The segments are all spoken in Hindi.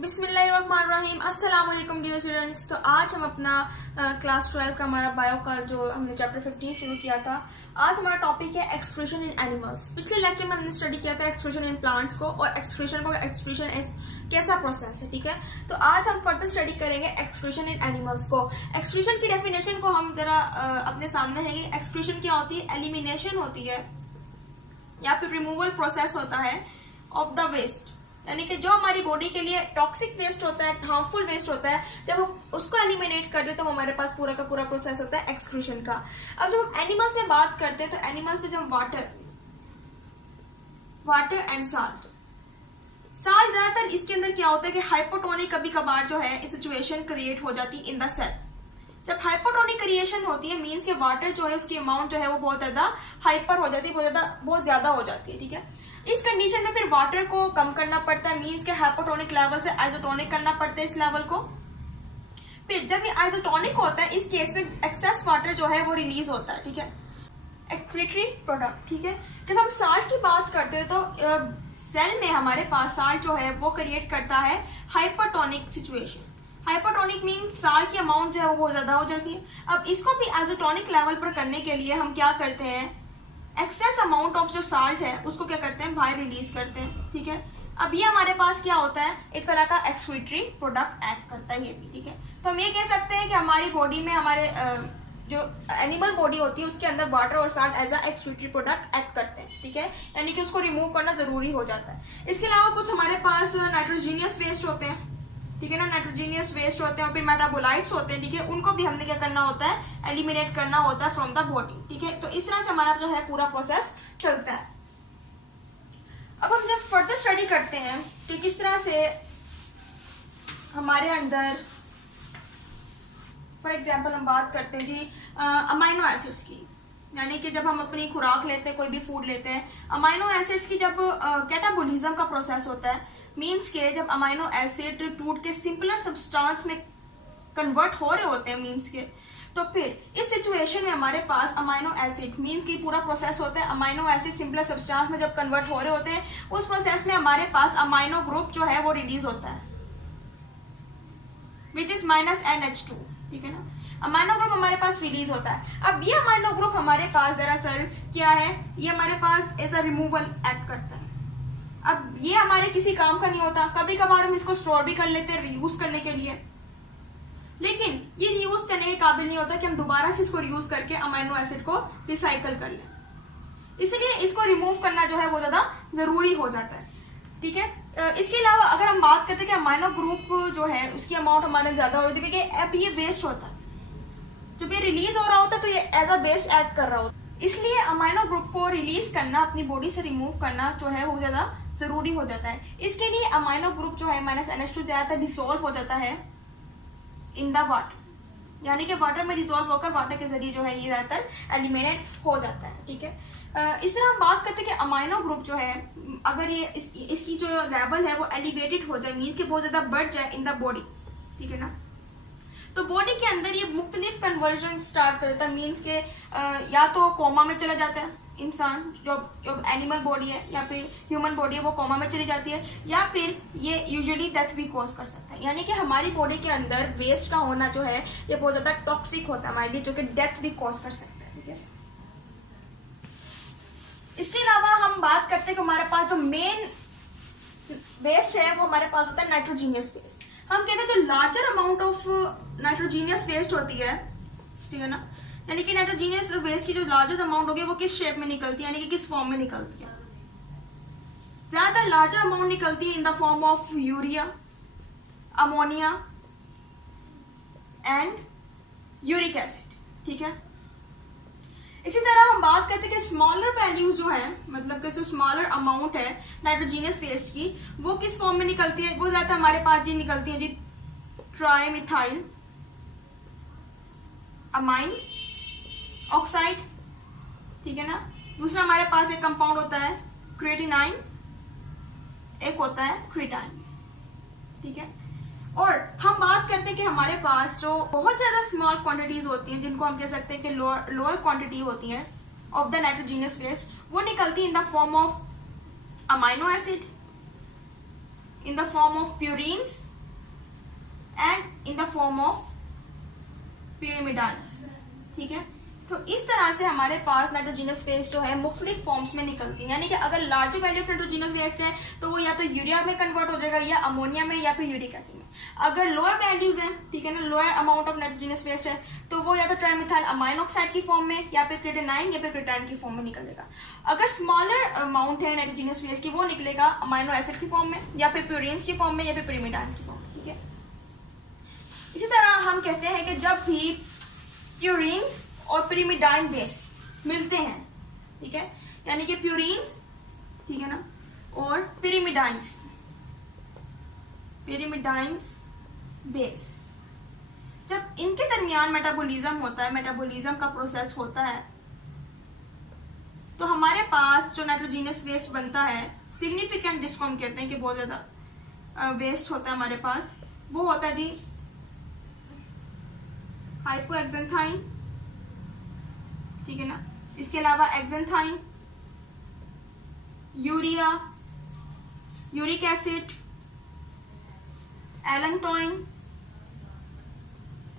बिस्मिल्लाहिर्रहमानिर्रहीम। अस्सलाम वालेकुम डियर स्टूडेंट्स। तो आज हम अपना क्लास 12 का हमारा बायो का जो हमने चैप्टर 15 शुरू किया था। आज हमारा टॉपिक है एक्सक्रीशन इन एनिमल्स। पिछले लेक्चर में हमने स्टडी किया था एक्सक्रीशन इन प्लांट्स को और एक्सक्रीशन कैसा प्रोसेस है, ठीक है। तो आज हम फर्दर स्टडी करेंगे एक्सक्रीशन इन एनिमल्स को। एक्सक्रीशन की डेफिनेशन को हम जरा अपने सामने है। एक्सक्रीशन क्या होती है? एलिमिनेशन होती है या फिर रिमूवल प्रोसेस होता है ऑफ द वेस्ट, यानी कि जो हमारी बॉडी के लिए टॉक्सिक वेस्ट होता है, हार्मफुल वेस्ट होता है, जब हम उसको एलिमिनेट कर दे तो हमारे पास पूरा का पूरा प्रोसेस होता है एक्सक्रीशन का। अब जब हम एनिमल्स में बात करते हैं तो एनिमल्स में जब वाटर एंड साल्ट ज्यादातर इसके अंदर क्या होता है कि हाइपोटोनिक कभी कभार जो है सिचुएशन क्रिएट हो जाती है इन द सेल। जब हाइपोटोनिक क्रिएशन होती है मीन्स के वाटर जो है उसकी अमाउंट जो है वो बहुत ज्यादा हाइपर हो जाती है, बहुत ज्यादा हो जाती है, ठीक है। इस कंडीशन में फिर वाटर को कम करना पड़ता है, मीन्स के हाइपोटोनिक लेवल से आइसोटोनिक करना पड़ता है इस लेवल को। फिर जब ये आइसोटोनिक होता है इस केस में एक्सेस वाटर जो है वो रिलीज होता है, ठीक है, एक्सक्रीटरी प्रोडक्ट, ठीक है। जब हम साल्ट की बात करते हैं तो सेल में हमारे पास साल्ट जो है वो क्रिएट करता है hypertonic situation. Hypertonic mean salt की अमाउंट जो है वो ज्यादा हो जाती है। अब इसको भी आइसोटोनिक लेवल पर करने के लिए हम क्या करते हैं, एक्सेस अमाउंट ऑफ जो साल्ट है उसको क्या करते हैं, बाहर रिलीज करते हैं, ठीक है। अब ये हमारे पास क्या होता है, एक तरह का एक्सक्रीटरी प्रोडक्ट एक्ट करता है ये भी, ठीक है। तो हम ये कह सकते हैं कि हमारी बॉडी में हमारे जो एनिमल बॉडी होती है उसके अंदर वाटर और salt as a excretory product act करते हैं, ठीक है, यानी कि उसको रिमूव करना जरूरी हो जाता है। इसके अलावा कुछ हमारे पास नाइट्रोजीनियस वेस्ट होते हैं, ठीक है ना, नाइट्रोजीनियस वेस्ट होते हैं और फिर मेटाबोलाइट्स होते हैं, ठीक है, उनको भी हमने क्या करना होता है, एलिमिनेट करना होता है फ्रॉम द बॉडी, ठीक है। तो इस तरह से हमारा जो है पूरा प्रोसेस चलता है। अब हम जब फर्दर स्टडी करते हैं कि किस तरह से हमारे अंदर, फॉर एग्जाम्पल हम बात करते हैं जी अमाइनो एसिड्स की, यानी कि जब हम अपनी खुराक लेते हैं, कोई भी फूड लेते हैं, अमाइनो एसिड्स की जब कैटाबोलिज्म का प्रोसेस होता है, मीन्स के जब अमाइनो एसिड टूट के सिंपलर सब्सटेंस में कन्वर्ट हो रहे होते हैं, मीन्स के, तो फिर इस सिचुएशन में हमारे पास अमाइनो एसिड मीन्स की पूरा प्रोसेस होता है, अमाइनो एसिड सिंपलर सब्सटेंस में जब कन्वर्ट हो रहे होते हैं उस प्रोसेस में हमारे पास अमाइनो ग्रुप जो है वो रिलीज होता है विच इज -NH2, ठीक है ना। अमाइनो ग्रुप हमारे पास रिलीज होता है। अब ये अमाइनो ग्रुप हमारे पास दरअसल क्या है, ये हमारे पास एज अ रिमूवल एक्ट करता है। अब ये हमारे किसी काम का नहीं होता, कभी कभार हम इसको स्टोर भी कर लेते हैं रीयूज करने के लिए, लेकिन ये रीयूज करने के काबिल नहीं होता कि हम दोबारा से इसको रीयूज करके अमाइनो एसिड को रिसाइकल कर लें, इसलिए इसको रिमूव करना जो है वो ज्यादा जरूरी हो जाता है, ठीक है। इसके अलावा अगर हम बात करते हैं कि अमाइनो ग्रुप जो है उसकी अमाउंट हमारे ज्यादा हो रही है, क्योंकि अब ये वेस्ट होता है, जब ये रिलीज हो रहा होता है तो ये एज अ वेस्ट एक्ट कर रहा होता है, इसलिए अमाइनो ग्रुप को रिलीज करना, अपनी बॉडी से रिमूव करना जो है वो ज्यादा जरूरी हो जाता है। इसके लिए अमाइनो ग्रुप जो है -NH2 ज्यादातर डिसॉल्व हो जाता है इन द वाटर, यानी कि वाटर में डिसॉल्व होकर वाटर के जरिए जो है ये ज्यादातर एलिमिनेट हो जाता है, ठीक है। इस तरह हम बात करते हैं कि अमाइनो ग्रुप जो है अगर ये इसकी जो लेवल है वो एलिवेटेड हो जाए, मीन्स के बहुत ज्यादा बढ़ जाए इन द बॉडी, ठीक है ना, तो बॉडी के अंदर ये मुख्तलिफ कन्वर्जन स्टार्ट कर देता है, मीन्स के या तो कोमा में चला जाता है इंसान, जो एनिमल बॉडी है या फिर ह्यूमन बॉडी है वो कोमा में चली जाती है, या फिर ये यूजुअली डेथ भी कॉज कर सकता है, यानी कि हमारी बॉडी के अंदर वेस्ट का होना जो है ये बहुत ज्यादा टॉक्सिक होता है हमारे लिए, जो कि डेथ भी कॉज कर सकता है, ठीक है। इसके अलावा हम बात करते हैं कि हमारे पास जो मेन वेस्ट है वो हमारे पास होता है नाइट्रोजीनियस वेस्ट। हम कहते हैं जो larger amount of nitrogenous waste होती है, ठीक है ना, यानी कि नाइट्रोजीनियस वेस्ट की जो लार्जेस्ट अमाउंट होगी वो किस शेप में निकलती है, यानी कि किस फॉर्म में निकलती है, ज्यादातर लार्जर अमाउंट निकलती है in the form of urea, ammonia and uric acid, ठीक है। इसी तरह हम बात करते हैं कि स्मॉलर वैल्यूज जो है, मतलब कि जो स्मॉलर अमाउंट है नाइट्रोजीनियस वेस्ट की वो किस फॉर्म में निकलती है, वो ज्यादा हमारे पास जी निकलती है जी ट्राइमिथाइल अमाइन ऑक्साइड, ठीक है ना। दूसरा हमारे पास एक कंपाउंड होता है क्रेटिनाइन, एक होता है क्रिटाइन, ठीक है। और हम बात करते हैं कि हमारे पास जो बहुत ज्यादा स्मॉल क्वांटिटीज होती हैं जिनको हम कह सकते हैं कि लोअर क्वांटिटी होती है ऑफ द नाइट्रोजीनियस वेस्ट, वो निकलती है in the form of amino acid, in the form of purines and in the form of pyrimidines, ठीक है। तो इस तरह से हमारे पास नाइट्रोजीनस वेस्ट जो है मुख्तलिफ फॉर्म्स में निकलती है, यानी कि अगर larger value of nitrogenous waste है तो वो या तो यूरिया में कन्वर्ट हो जाएगा या अमोनिया में या फिर यूरिक एसिड में। अगर लोअर वैल्यूज हैं, ठीक है ना, lower amount of nitrogenous waste है तो वो या तो ट्राइमिथाइल अमाइन ऑक्साइड की फॉर्म में या फिर क्रिएटिनाइन या फिर क्रिएटाइन की फॉर्म में निकल जाएगा। अगर स्मॉलर अमाउंट है नाइट्रोजीनस वेस्ट की वो निकलेगा अमाइनो एसिड की फॉर्म में या फिर प्यूरिन्स की फॉर्म में या फिर pyrimidines की फॉर्म में, ठीक है। इसी तरह हम कहते हैं कि जब भी प्यूरिन्स और pyrimidine बेस मिलते हैं, ठीक है, यानी कि प्यूरिन्स, ठीक है ना, और pyrimidines बेस जब इनके दरमियान मेटाबॉलिज्म होता है, मेटाबॉलिज्म का प्रोसेस होता है, तो हमारे पास जो नाइट्रोजीनस वेस्ट बनता है सिग्निफिकेंट, जिसको हम कहते हैं कि बहुत ज्यादा वेस्ट होता है हमारे पास, वो होता है जी हाइपोएक्सेंथाइन, ठीक है ना। इसके अलावा xanthine, urea, uric acid, allantoin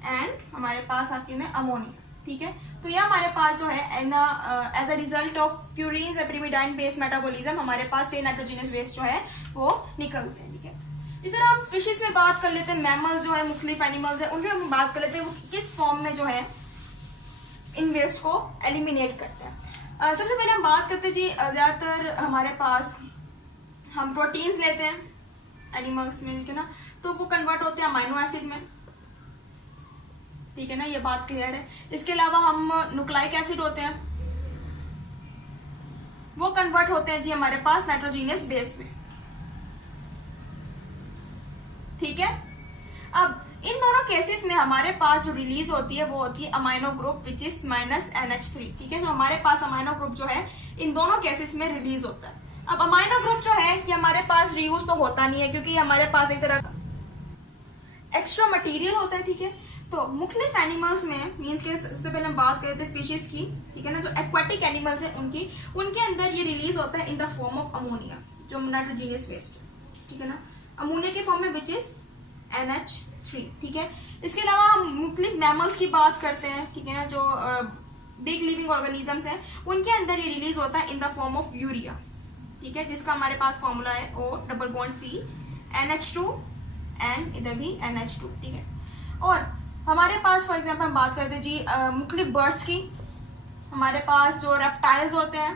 and हमारे पास आखिर में अमोनिया, ठीक है। तो ये हमारे पास जो है as a result of purines और pyrimidine बेस मेटाबॉलिज्म हमारे पास से नाइट्रोजीनस वेस्ट जो है वो निकलते हैं, ठीक है। इधर हम फिशेस में बात कर लेते हैं, मैमल्स जो है मुख्तलिफ एनिमल्स है उनमें हम बात कर लेते हैं वो किस फॉर्म में जो है इन वेस्ट को एलिमिनेट करते हैं। सबसे पहले हम बात करते हैं जी, ज्यादातर हमारे पास हम प्रोटीन्स लेते हैं एनिमल्स में, ठीक है ना, तो वो कन्वर्ट होते हैं अमाइनो एसिड में, ठीक है ना, ये बात क्लियर है। इसके अलावा हम न्यूक्लिक एसिड होते हैं, वो कन्वर्ट होते हैं जी हमारे पास नाइट्रोजीनियस बेस में, ठीक है। अब इन दोनों केसेस में हमारे पास जो रिलीज होती है वो होती है amino group which is -NH3, ठीक है। तो हमारे पास अमाइनो ग्रुप जो है इन दोनों केसेस में रिलीज होता है। अब अमाइनो ग्रुप जो है ये हमारे पास रीयूज तो होता नहीं है क्योंकि हमारे पास एक तरह का एक्स्ट्रा मटेरियल होता है, ठीक है। तो मुख्तलिफ एनिमल्स में मीन्स के सबसे पहले हम बात करते हैं फिशेस की, ठीक है ना, जो एक्वाटिक एनिमल्स है उनके अंदर ये रिलीज होता है in the form of ammonia, जो नाइट्रोजीनियस वेस्ट, ठीक है ना, अमोनिया के फॉर्म में विच इज NH3, ठीक है। इसके अलावा हम मुख्तलिफ मैमल्स की बात करते हैं, ठीक है ना, जो बिग लिविंग ऑर्गेनिजम्स हैं उनके अंदर ये रिलीज होता है in the form of urea, ठीक है, जिसका हमारे पास फॉर्मूला है O+C NH2 एंड इधर भी NH2, ठीक है। और हमारे पास फॉर एग्जाम्पल हम बात करते हैं जी मुख्तलिफ बर्ड्स की, हमारे पास जो रेप्टाइल्स होते हैं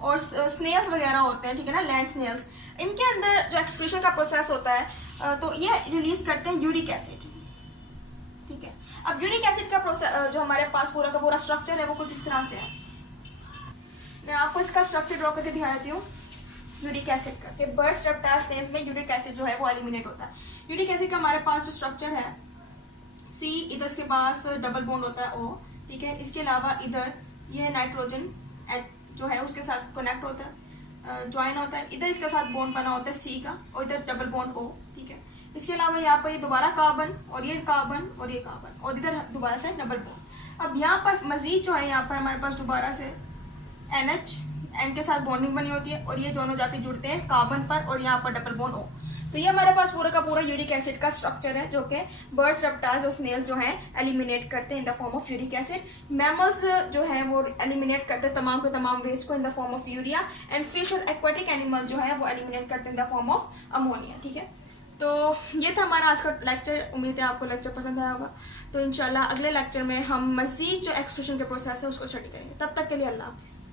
और स्नेल्स वगैरह होते हैं, ठीक है ना, लैंड स्नेल्स, इनके अंदर जो एक्सक्रीशन का प्रोसेस होता है तो ये रिलीज करते हैं यूरिक एसिड, ठीक है। अब यूरिक एसिड का प्रोसेस जो हमारे पास पूरा का पूरा स्ट्रक्चर है वो कुछ इस तरह से है। मैं आपको इसका स्ट्रक्चर ड्रॉ करके दिखा देती हूँ यूरिक एसिड का, कि बर्ड्स रेप्टाइल्स स्नेल्स में यूरिक एसिड जो है वो एलिमिनेट होता है। यूरिक एसिड का हमारे पास जो स्ट्रक्चर है C, इधर इसके पास डबल बॉन्ड होता है O, ठीक है। इसके अलावा इधर ये है नाइट्रोजन H जो है उसके साथ कनेक्ट होता है, ज्वाइन होता है, इधर इसके साथ बॉन्ड बना होता है C का और इधर डबल बॉन्ड O, ठीक है। इसके अलावा यहाँ पर ये दोबारा कार्बन और ये कार्बन और ये कार्बन और इधर दोबारा से डबल बॉन्ड। अब यहाँ पर मजीद जो है यहाँ पर हमारे पास दोबारा से NH N के साथ बॉन्डिंग बनी होती है और ये दोनों जाके जुड़ते हैं कार्बन पर और यहाँ पर डबल बॉन्ड O। तो ये हमारे पास पूरा का पूरा यूरिक एसिड का स्ट्रक्चर है जो कि बर्ड्स, रेप्टाइल्स और स्नेल्स जो हैं एलिमिनेट करते हैं in the form of uric acid. Mammals जो है वो एलिमिनेट करते हैं तमाम के तमाम वेस्ट को in the form of urea, and fish और एक्वाटिक एनिमल्स जो है वो एलिमिनेट करते हैं in the form of ammonia, ठीक है। तो ये था हमारा आज का लेक्चर, उम्मीद है आपको लेक्चर पसंद आया होगा। तो इंशाल्लाह अगले लेक्चर में हम मजीद जो एक्सट्रूशन के प्रोसेस है उसको स्टडी करेंगे। तब तक के लिए अल्लाह हाफिज़।